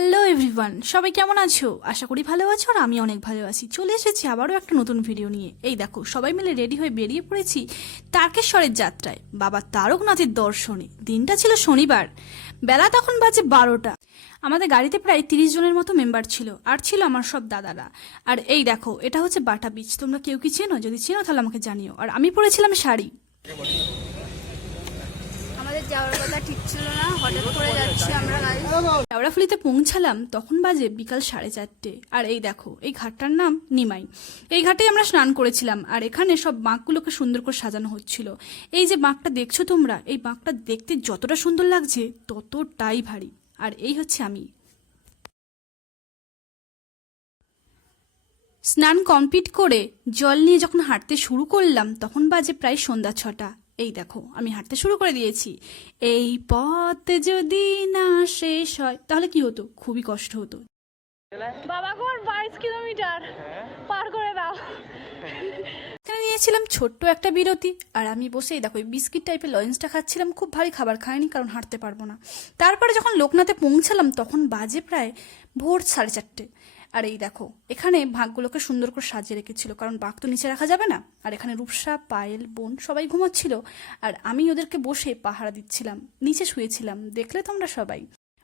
Hello everyone, সবাই কেমন আছো? আশা করি ভালো আছো আর আমি অনেক ভালো আছি। চলে এসেছি আবারও একটা নতুন ভিডিও নিয়ে। এই দেখো, সবাই মিলে রেডি হয়ে বেরিয়ে পড়েছি তারকেশ্বরের যাত্রায়, বাবা তারকনাথের দর্শনে। দিনটা ছিল শনিবার, বেলা তখন বাজে 12টা। আমাদের গাড়িতে প্রায় 30 জনের মতো মেম্বার ছিল, আর ছিল আমার সব দাদারা। আর এই দেখো, এটা হচ্ছে বাটা বিচ। তোমরা কেউ কি চেনো? যদি চেনো তাহলে আমাকে জানিও। আর আমি পরেছিলাম শাড়ি। আমাদের যাওয়ার কথা ঠিক ছিল না, হঠাৎ করে যাচ্ছি আমরা গাড়ি। কেওড়াফুলিতে পৌঁছালাম তখন বাজে বিকাল 4:30। আর এই দেখো, এই ঘাটটার নাম নিমাই। এই ঘাটে আমরা স্নান করেছিলাম, আর এখানে সব বাঁকগুলোকে সুন্দর করে সাজানো হচ্ছিল। এই যে বাঁকটা দেখছো তোমরা, এই বাঁকটা দেখতে যতটা সুন্দর লাগছে ততটাই ভারী। আর এই হচ্ছে আমি। স্নান কমপ্লিট করে জল নিয়ে যখন হাঁটতে শুরু করলাম তখন বাজে প্রায় সন্ধ্যা 6টা। এই দেখো, আমি হাঁটতে শুরু করে দিয়েছি। এই পথ যদি না শেষ হয় তাহলে কি হতো? খুবই কষ্ট হতো। বাবা গো, 22 কিলোমিটার পার করে দাও। এখানে নিয়েছিলাম ছোট্ট একটা বিরতি, আর আমি বসে দেখো এই বিস্কিট টাইপের লজেন্সটা খাচ্ছিলাম। খুব ভারী খাবার খাইনি, কারণ হাঁটতে পারবো না। তারপরে যখন লোকনাথে পৌঁছালাম তখন বাজে প্রায় ভোর 4:30। আর এই দেখো, এখানে ভাগগুলোকে সুন্দর করে সাজিয়ে রেখেছিল, কারণ বাঘ তো নিচে রাখা যাবে না। আর এখানে রূপসা, পায়েল, বোন সবাই ঘুমাচ্ছিল, আর আমি ওদেরকে বসে পাহারা দিচ্ছিলাম। নিচে শুয়েছিলাম, দেখলে তোমরা সবাই।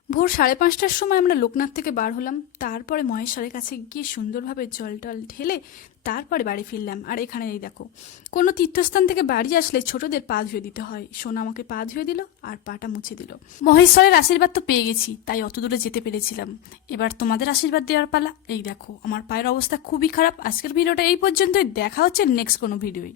ভোর 5:30টার সময় আমরা লোকনাথ থেকে বার হলাম। তারপরে মহেশ্বরের কাছে গিয়ে সুন্দরভাবে জল টল ঢেলে তারপরে বাড়ি ফিরলাম। আর এখানে এই দেখো, কোনো তীর্থস্থান থেকে বাড়ি আসলে ছোটদের পা ধুয়ে দিতে হয়। সোনা আমাকে পা ধুয়ে দিল আর পাটা মুছে দিল। মহেশ্বরের আশীর্বাদ তো পেয়ে গেছি, তাই অত দূরে যেতে পেরেছিলাম। এবার তোমাদের আশীর্বাদ দেওয়ার পালা। এই দেখো, আমার পায়ের অবস্থা খুবই খারাপ। আজকের ভিডিওটা এই পর্যন্তই, দেখা হচ্ছে নেক্সট কোনো ভিডিওই।